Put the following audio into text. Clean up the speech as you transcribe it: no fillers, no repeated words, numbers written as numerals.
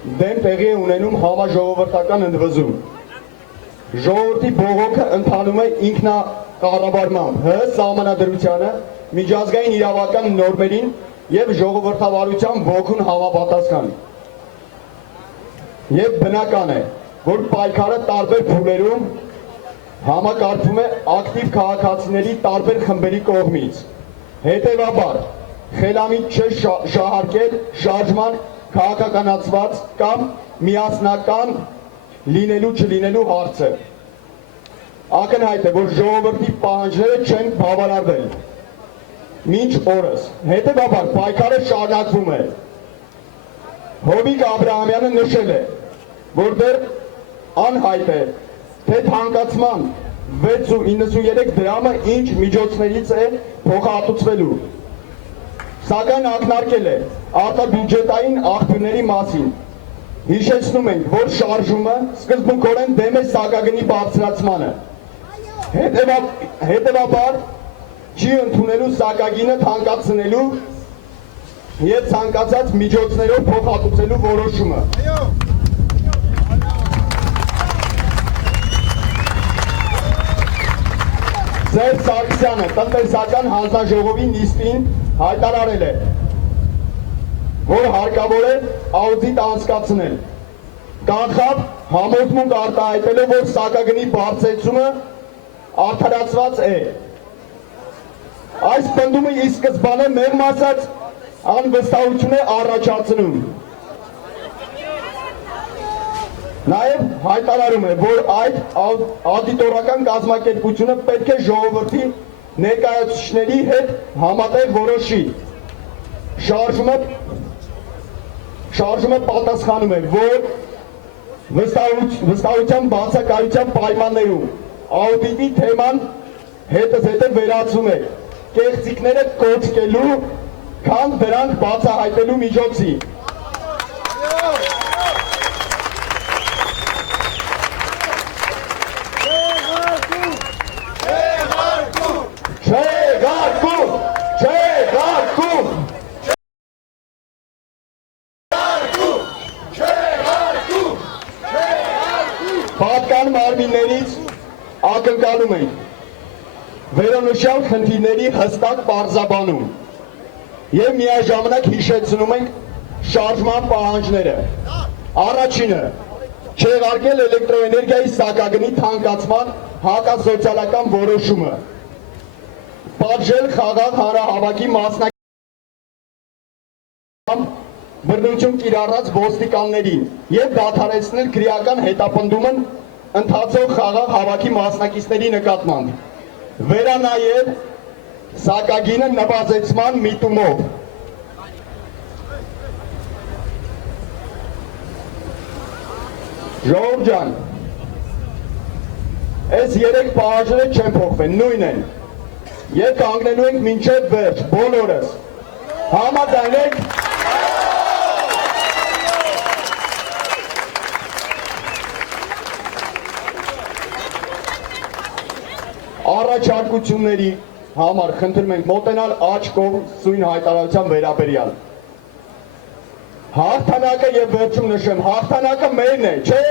դեմ տեղի է ունենում համաժողովրդական ընդվզում։ Ժողովրդի բողոքը ընթանում է ինքնակառավարմամբ, սահմանադրությանը, միջազգային իրավական նորմերին և ժողովրդավարության ոգուն համապատասխան։ Եվ բնական է, որ պայքարը տարբեր փուլերում համակարգվում է ակտիվ քաղաքացիների տարբեր խմբերի կողմից։ Հետևաբար, խելամիտ չէ շահարկել շարժման քաղաքականացված կամ միասնական լինելու չլինելու հարցը։ Ակնհայտ է, որ ժողովրդի պահանջները չեն բավարարվել մինչ օրս։ Հետևաբար, պայքարը շարունակվում է։ Հովիկ Աբրահամյանը նշել է, որ դեռ անհայտ է, թե թանկացման 6.93 դրամը ինչ միջոցներից է փոխհատուցվելու։ Սակայն ակնարկել է արտաբյուջետային աղբյուրների մասին։ Հիշեցնում ենք, որ շարժումը սկզբունքորեն դեմ է սակագնի բարձրացմանը։ Հետևաբար չի ընդունելու սակագինը թանկացնելու և ցանկացած միջոցներով փոխհատուցելու որոշումը։ Սերժ Սարգսյանը տնտեսական հանձնաժողովի նիստին հայտարարել է, որ հարկավոր է աուդիտ անցկացնել։ Կանխավ համոզմունք արտահայտելով, որ սակագնի բարձրացումը արդարացված է։ Այս պնդումը ի սկզբանե մեղմ ասած անվստահություն է առաջացնում։ Նաև հայտարարում է, որ այդ աուդիտորական կազմակերպությունը պետք է ժողովրդի ներկայացուցիչների հետ համատեղ որոշի։ Շարժումը պատասխանում է, որ վստահության բացակայության պայմաններում աուդիտի թեման հետզհետե վերածում է կեղծիքները կոծկելու, քան դրանք բացահայտելու միջոցի։ Պատկան մարմիններից ակնկալում ենք վերոնշյալ խնդիրների հստակ պարզաբանում և միաժամանակ հիշեցնում ենք շարժման պահանջները։ Առաջինը, չեղարկել էլեկտրոէներգիայի սակագնի թանկացման հակասոցիալական որոշումը, պատժել խաղաղ հանրահավաքի մասնակիցներին բռնություն կիրառած ոստիկաններին և դադարեցնել քրեական հետապնդումն ընթացող խաղաղ հավաքի մասնակիցների նկատմամբ, վերանայել սակագինը նվազեցման միտումով։ Ժողովուրդ ջան, այս երեք պահանջները չեն փոխվել, նույն են, և կանգնելու ենք մինչև վերջ, բոլորս։ Համաձայն եք։ Առաջարկությունների համար խնդրում ենք մոտենալ աջ կողմ սույն հայտարարության վերաբերյալ։ Հաղթանակը և վերջում նշեմ, հաղթանակը մերն է, չէ՞։